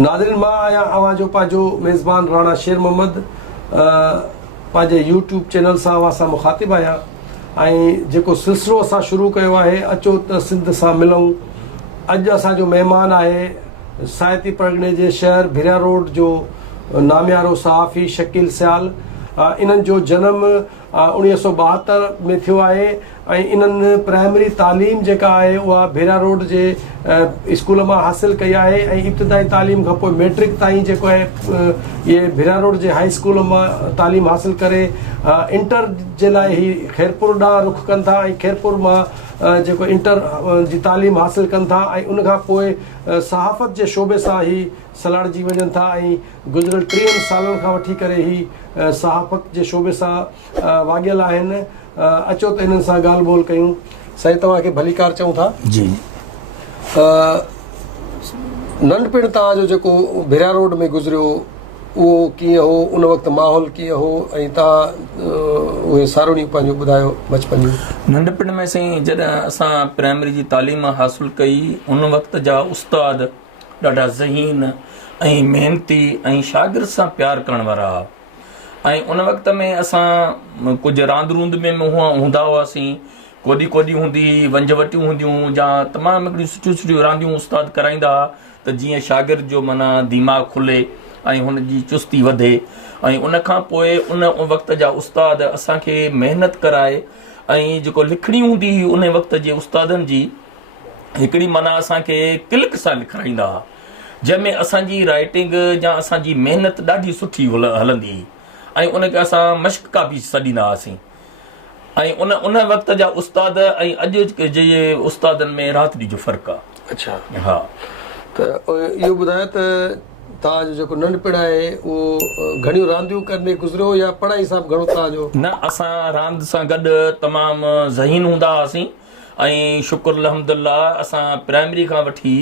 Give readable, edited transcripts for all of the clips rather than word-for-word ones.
नाज़रीन मां आहियां अवां जो मेज़बान राणा शेर मोहम्मद पंहिंजे यूट्यूब चैनल सां असां मुखातिब आहियां ऐं जेको सिलसिलो असां शुरू कयो आहे अचो त सिंध सां मिलूं। अॼु असांजो महिमान आहे साहिती परगणे जे शहर भिरिया रोड जो नामियारो सहाफ़ी शकील सियाल। इन्हनि जो जनमु 1972 में थियो आहे ऐं इन्हनि प्राइमरी तालीम जेका आहे उहा भिरिया रोड जे स्कूल मां हासिलु कई आहे ऐं इब्तिदाई तालीम खां पोइ मैट्रिक ताईं जेको आहे इहे भिरिया रोड जे हाई स्कूल मां तालीम हासिलु करे इंटर जे लाइ ही खैरपुर ॾांहुं रुख कनि था ऐं खैरपुर मां जेको इंटर जी तालीम हासिलु कनि था ऐं उनखां पोइ सहाफ़त जे शोबे सां ई सलाड़जी वञनि था ऐं गुज़िरियल 30 सालनि खां वठी करे ही सहाफ़त जे शोबे सां वाॻियल आहिनि। अचो त इन्हनि सां ॻाल्हि ॿोल कयूं। साईं तव्हांखे भलीकार चऊं था जी। नंढपिण तव्हांजो जेको भिरिया रोड में गुज़रियो उहो कीअं हो, उन वक़्तु माहौल कीअं हो ऐं तव्हां उहे सारोणियूं पंहिंजो ॿुधायो बचपन जूं। नंढपिण में साईं जॾहिं असां प्राइमरी जी तालीम हासिलु कई उन वक़्त जा उस्ताद ॾाढा ज़हीन ऐं महिनती ऐं शागिर्द सां प्यारु करण वारा हुआ ऐं उन वक़्त में असां कुझु रांदि रूंद में हूंदा हुआसीं। कोॾी कोॾी हूंदी हुई वंजवटियूं हूंदियूं या तमामु हिकिड़ियूं सुठियूं सुठियूं रांदियूं उस्ताद कराईंदा हुआ त जीअं शागिर्द जो माना दिमाग़ु खुले ऐं हुनजी चुस्ती वधे। ऐं उनखां पोइ उन वक़्त जा उस्ताद असांखे महिनत कराए ऐं जेको लिखणी हूंदी हुई उन वक़्त जे उस्तादनि जी हिकिड़ी माना असांखे क्लिक सां लिखाईंदा हुआ जंहिंमें असांजी राइटिंग या असांजी महिनत ॾाढी सुठी हलंदी हुई ऐं उनखे असां मश्क बि सॾींदा हुआसीं। ऐं उन वक़्त जा उस्ताद ऐं अॼु जे उस्तादनि में राति ॾींहं जो फ़र्क़ु आहे। अच्छा हा, त इहो ॿुधायो त तव्हांजो जेको नंढपिण आहे उहो घणियूं रांदियूं करने गुज़रियो या पढ़ाई सां घणो तव्हांजो? न, असां रांदि सां गॾु तमामु ज़हीन हूंदा हुआसीं ऐं शुक्र अलहमदुल्ला असां प्राइमरी खां वठी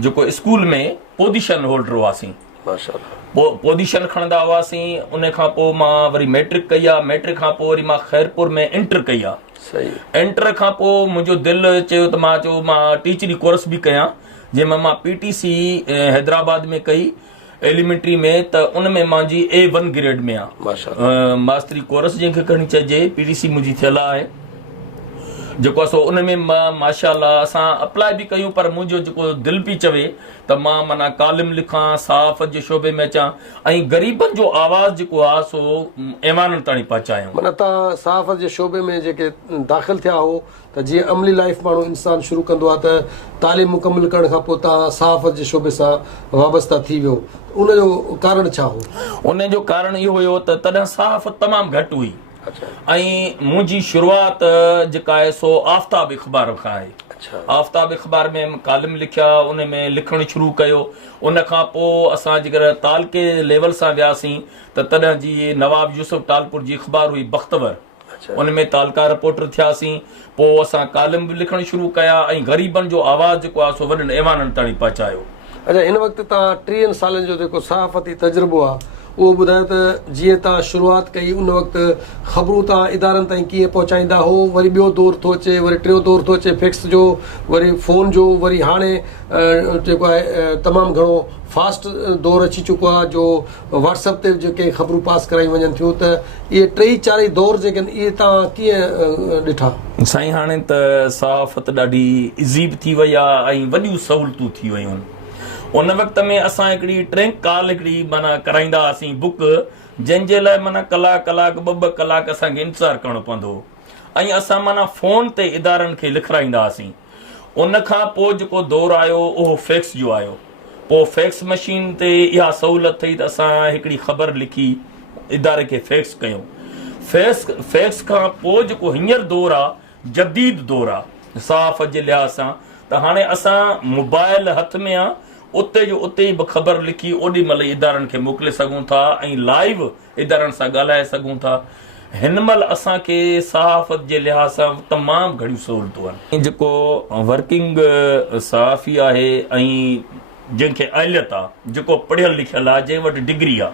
जेको स्कूल में पोज़ीशन होल्डर हुआसीं। माशाअल्लाह। पोज़ीशन खणंदा हुआसीं। उन खां पोइ मां वरी मैट्रिक कई आहे। मैट्रिक खां पोइ वरी मां खैरपुर में इंटर कई आहे। सही। इंटर खां पोइ मुंहिंजो दिलि चयो त मां चयो मां टीचरी कोर्स बि कयां, जंहिंमें मां PTC हैदराबाद में कई एलिमेंट्री में, त उन में मुंहिंजी A1 ग्रेड में आहे। माशाअल्लाह। मास्तरी कोर्स जंहिंखे खणी चइजे PTC मुंहिंजी थियल आहे जेको सो उन में माशाअल्लाह असां अप्लाई बि कयूं, पर मुंहिंजो जेको दिलि पई चवे त मां माना कालिम लिखां, सहाफ़त जे शोबे में अचां ऐं ग़रीबनि जो आवाज़ जेको आहे सो ऐवाननि ताईं पहुचायूं। माना तव्हां सहाफ़त जे शोबे में जेके दाख़िल थिया हो त जीअं अमली लाइफ माण्हू इंसान शुरू कंदो आहे त तालीम मुकमिल करण खां पोइ तव्हां सहाफ़त जे शोबे सां वाबस्ता थी वियो, उनजो कारण छा हो? उन जो कारण इहो हुयो त तॾहिं सहाफ़त तमामु घटि हुई ऐं मुंहिंजी शुरूआत जेका आहे सो आफ़ताब अख़बार खां आहे। आफ़ताब अख़बार में कालिम लिखिया, उन में लिखणु शुरू कयो। उन खां पोइ असां जेकर तालके लेवल सां वियासीं त तॾहिं जी नवाब यूसुफ टालपुर जी अख़बार हुई बख़्तवर, उन में तालका रिपोर्टर थियासीं। पोइ असां कालिम बि लिखणु शुरू कया ऐं ग़रीबनि जो आवाज़ जेको आहे सो वॾनि ऐवाननि ताईं पहुचायो। अच्छा, हिन वक़्तु तव्हां 30 सालनि जो जेको सहाफ़ती तजुर्बो आहे उहो ॿुधायो त जीअं तव्हां शुरूआत कई उन वक़्तु ख़बरूं तव्हां इदारनि ताईं कीअं पहुचाईंदा हो, वरी ॿियो दौर थो अचे, वरी टियों दौर थो अचे फैक्स जो, वरी फ़ोन जो, वरी हाणे जेको आहे तमामु घणो फास्ट दौर अची चुको आहे जो व्हाट्सएप ते जेके ख़बरूं पास कराई वञनि थियूं, त इहे 3-4 दौर जेके आहिनि इहे तव्हां कीअं ॾिठा? साईं हाणे त सहाफ़त ॾाढी इज़ी थी वई आहे ऐं वॾियूं सहूलियतूं थी वयूं आहिनि। उन वक़्त में असां हिकिड़ी ट्रैंक कॉल हिकिड़ी माना कराईंदा हुआसीं बुक, जंहिंजे लाइ माना कलाक 2 कलाक असांखे इंतज़ारु करिणो पवंदो हो ऐं असां माना फ़ोन ते इदारनि खे लिखाईंदा हुआसीं। उन खां पोइ जेको दौरु आयो उहो फैक्स जो आयो। पोइ फैक्स मशीन ते इहा सहूलियत थी त असां हिकिड़ी ख़बर लिखी इदारे खे फैक्स कयूं। फैक्स खां पोइ जेको हींअर दौरु आहे जदीद दौरु आहे सहाफ़त जे लिहाज़ सां, त हाणे असां मोबाइल हथ में आहे, उते जो उते ई ख़बर लिखी ओॾी महिल इदारनि खे मोकिले सघूं था ऐं लाइव इदारनि सां ॻाल्हाए सघूं था। हिन महिल असांखे सहाफ़त जे लिहाज़ सां तमामु घणियूं सहूलियतूं आहिनि। जेको वर्किंग सहाफ़ी आहे ऐं जंहिंखे अहलियत आहे, जेको पढ़ियल लिखियल आहे, जंहिं वटि डिग्री आहे,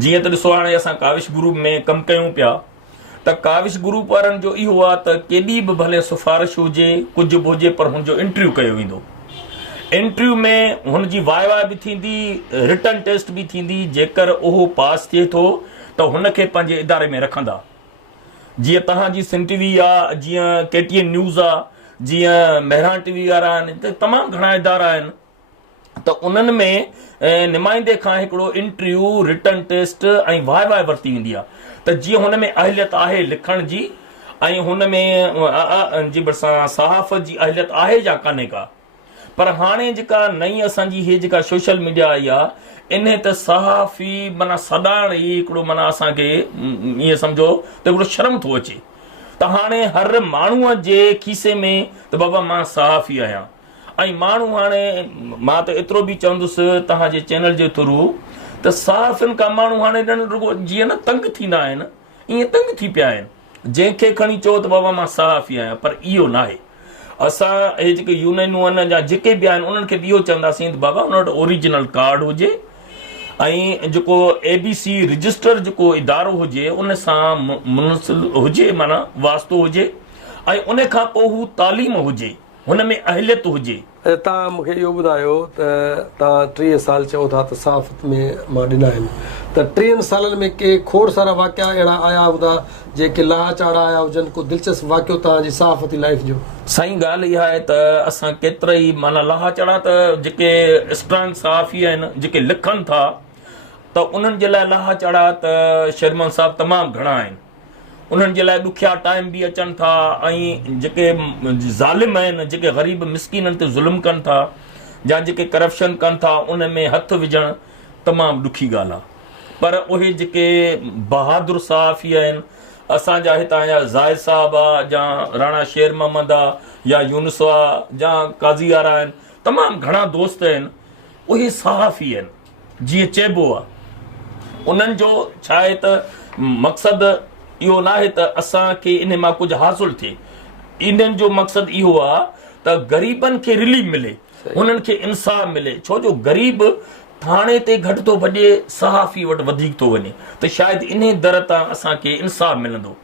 जीअं त ॾिसो हाणे असां काविश ग्रुप में कमु कयूं पिया त काविश ग्रुप वारनि जो इहो आहे त केॾी बि भले सिफ़ारिश हुजे, कुझु बि हुजे, पर हुनजो इंटरव्यू कयो वेंदो। इंटरव्यू में हुनजी वाह बि थींदी, रिटर्न टेस्ट बि थींदी। जेकर उहो पास थिए थो त हुनखे पंहिंजे इदारे में रखंदा। जीअं तव्हांजी सिंध टीवी आहे, जीअं KTN न्यूज़ आहे, जीअं मेहरान टीवी वारा आहिनि, त तमामु घणा इदारा आहिनि। त उन्हनि में नुमाइंदे खां हिकिड़ो इंटरव्यू, रिटर्न टेस्ट ऐं वाह वरिती वेंदी आहे। त जीअं हुन में अहलियत आहे लिखण जी ऐं हुन में जी भरिसां सहाफ़त जी अहलियत आहे या कान्हे का। पर हाणे जेका नई असांजी हीअ जेका सोशल मीडिया आई आहे, इन त सहाफ़ी माना सॾाइण ई हिकिड़ो माना असांखे ईअं सम्झो त हिकिड़ो शर्म थो अचे। त हाणे हर माण्हूअ जे खीसे में त बाबा मां सहाफ़ी आहियां। ऐं माण्हू हाणे मां त एतिरो बि चवंदुसि तव्हांजे चैनल जे थ्रू त सहाफ़ियुनि खां माण्हू हाणे रुॻो जीअं न तंग थींदा आहिनि, ईअं तंग थी पिया आहिनि। जंहिंखे खणी चओ त बाबा मां सहाफ़ी आहियां, पर इहो न आहे। असां हे जेके यूनियनूं आहिनि या जेके बि आहिनि उन्हनि खे बि इहो चवंदासीं त बाबा उन वटि ओरिजिनल कार्ड हुजे ऐं जेको ABC रजिस्टर जेको इदारो हुजे उन सां मुनसिल हुजे, माना वास्तो हुजे, ऐं उन खां पोइ हू तालीम हुजे, हुन में अहलियत हुजे। तव्हां मूंखे इहो ॿुधायो त तव्हां 30 साल चओ था त सहाफ़त में मां ॾिना आहिनि, त 30 सालनि में के खोड़ सारा वाक़िया अहिड़ा आया हूंदा जेके लाह चाढ़ा आया हुजनि, को दिलचस्प वाक़ियो तव्हांजी सहाफ़ती लाइफ जो? साईं ॻाल्हि इहा आहे त असां केतिरा ई माना लाह चढ़ा त जेके स्ट्रांग सहाफ़ी आहिनि, जेके लिखनि था, त उन्हनि जे लाइ लाह चढ़ा त शर्मन साहब तमामु घणा आहिनि। उन्हनि जे लाइ ॾुखिया टाइम बि अचनि था ऐं जेके ज़ालिम आहिनि, जेके ग़रीब मिसकिननि ते ज़ुल्म कनि था या जेके करप्शन कनि था, उन में हथु विझणु तमामु ॾुखी ॻाल्हि आहे। पर उहे जेके बहादुर सहाफ़ी आहिनि, असांजा हितां जा ज़ाहिद साहब आहे या राणा शेर मोहम्मद आहे या यूनुस आहे या काज़ी वारा आहिनि, तमामु घणा दोस्त आहिनि, उहे सहाफ़ी आहिनि। जीअं चइबो आहे उन्हनि जो छा आहे त मक़सदु इहो न आहे त असांखे इन मां कुझु हासिलु थिए। इन्हनि जो मक़सदु इहो आहे त ग़रीबनि खे रिलीफ मिले, उन्हनि खे इंसाफ़ मिले। छो जो ग़रीब थाणे ते घटि थो भॼे, सहाफ़ी वटि वधीक थो वञे, त शायदि इन दर तां असांखे इंसाफ़ मिलंदो।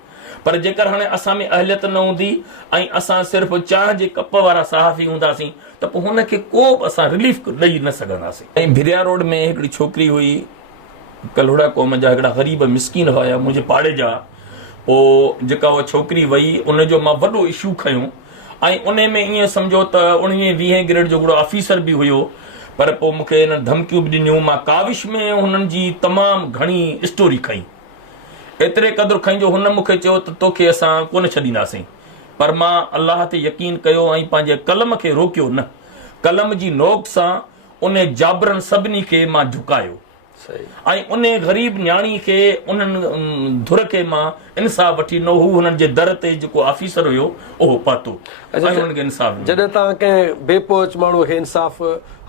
पर जेकर हाणे असां में अहलियत न हूंदी ऐं असां सिर्फ़ु चांहि जे कप वारा सहाफ़ी हूंदासीं त पोइ हुनखे को बि असां रिलीफ ॾेई न सघंदासीं। ऐं भिरिया रोड में हिकिड़ी छोकिरी हुई, कलोड़ा क़ौम जा हिकिड़ा ग़रीब मिसकिन हुया मुंहिंजे पाड़े जा। पोइ जेका उहा छोकिरी वई, उनजो मां वॾो इशू खयो ऐं उन में ईअं सम्झो त 19-20 ग्रेड जो हिकिड़ो ऑफिसर बि हुयो। पर पोइ मूंखे हिन धमकियूं बि ॾिनियूं। मां काविश में हुननि जी तमामु घणी स्टोरी खई, एतिरे क़दुरु खई जो हुन मूंखे चयो त तोखे असां कोन छॾींदासीं। पर मां अलाह ते यकीन कयो ऐं पंहिंजे कलम खे रोकियो न। कलम जी नोक सां उन जाबरनि सभिनी खे मां झुकायो ऐं उन ग़रीब न्याणी खे, उन्हनि धुर खे मां इंसाफ़ वठी ॾिनो। हू हुननि जे दर ते जेको ऑफिसर हुयो उहो पातो ऐं हुननि खे इंसाफ़ ॾिनो। जॾहिं तव्हां कंहिं बेपोच माण्हूअ खे इंसाफ़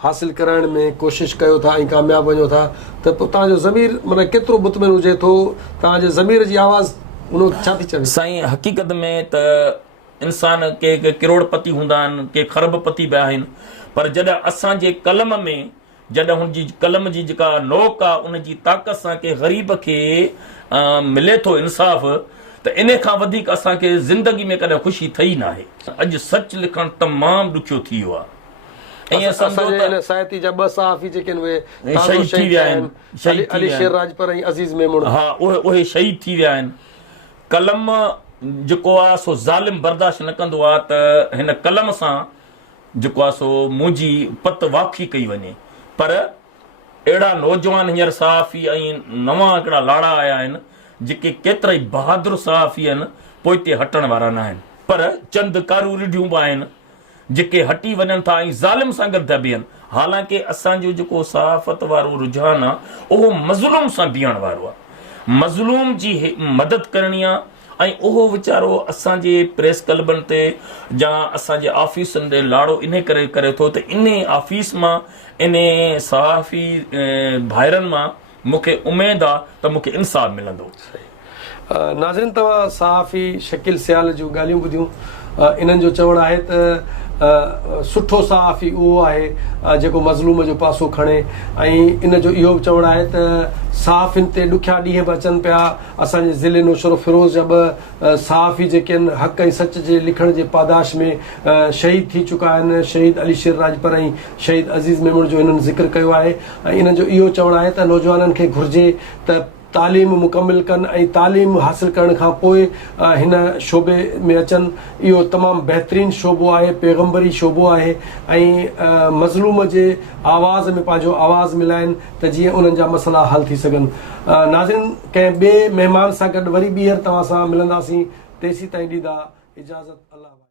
हासिल कराइण में कोशिश कयो था ऐं कामयाबु वञो था, त पोइ तव्हांजो ज़मीर माना केतिरो मुतमिन हुजे थो? तव्हांजे ज़मीर जी आवाज़ उन छा थी चवे? साईं, हक़ीक़त में त इंसान के करोड़पति हूंदा आहिनि, के खरबपति बि आहिनि, पर जॾहिं असांजे कलम में, जॾहिं हुनजी कलम जी जेका नोक आहे, उनजी ताक़त सां के ग़रीब खे मिले थो इंसाफ़, त इन खां वधीक असांखे ज़िंदगी में कॾहिं ख़ुशी थई न आहे। अॼु सच लिखणु तमामु ॾुखियो थी वियो आहे। साहिती जा 2 सहाफ़ी जेके शहीद थी विया आहिनि, अली शेर राजपर ऐं अज़ीज़ मेमून, हा, उहे शहीद थी विया आहिनि। कलम जेको आहे सो ज़ालिम बर्दाश्त न कंदो आहे त हिन कलम सां जेको आहे सो मुंहिंजी पत वाक़ी कई वञे। पर अहिड़ा नौजवान हींअर सहाफ़ी ऐं नवां हिकिड़ा लाड़ा आया आहिनि जेके केतिरा ई बहादुर सहाफ़ी आहिनि, पोइ हिते हटण वारा न आहिनि। पर चंद कारू रिढियूं बि आहिनि जेके हटी वञनि था ऐं ज़ालिम सां गॾु था बीहनि। हालांकि असांजो जेको सहाफ़त वारो रुझान आहे उहो मज़लूम सां बीहण वारो आहे, मज़लूम जी मदद करणी आहे। ऐं उहो वीचारो असांजे प्रेस क्लबनि ते या असांजे ऑफिसनि ते लाड़ो इन करे करे थो त इन ऑफिस मां, इन सहाफ़ी भाइरनि मां मूंखे उमेदु आहे त मूंखे इंसाफ़ मिलंदो। नाज़रीन, तव्हां सहाफ़ी शकील सियाल जूं ॻाल्हियूं ॿुधियूं। इन्हनि जो चवणु आहे त सुठो साफ़ी उहो आहे जेको मज़लूम जो पासो खणे ऐं इन जो इहो बि चवणु आहे त साफ़िन ते ॾुखिया ॾींहं बि अचनि पिया। असांजे ज़िले नौशरो फिरोज़ जा ॿ साफ़ी जेके आहिनि हक़ ऐं सच जे लिखण जे पादाश में शहीद थी चुका आहिनि, शहीद अली शेर राजपर ऐं शहीद अज़ीज़ मेमण जो हिननि ज़िक्र कयो आहे। ऐं इन जो इहो चवणु आहे त नौजवाननि खे घुरिजे त तालीम मुकमिल कनि ऐं तालीम हासिल करण खां पोइ हिन शोबे में अचनि। इहो तमामु बहितरीनु शोबो आहे, पैगम्बरी शोबो आहे ऐं मज़लूम जे आवाज़ में पंहिंजो आवाज़ मिलाइनि त जीअं उन्हनि जा मसइला हल थी सघनि। नाज़रीन, कंहिं ॿिए महिमान सां गॾु वरी ॿीहर तव्हां सां मिलंदासीं। तेसीं ताईं ॾींदा इजाज़त। अल्लाह।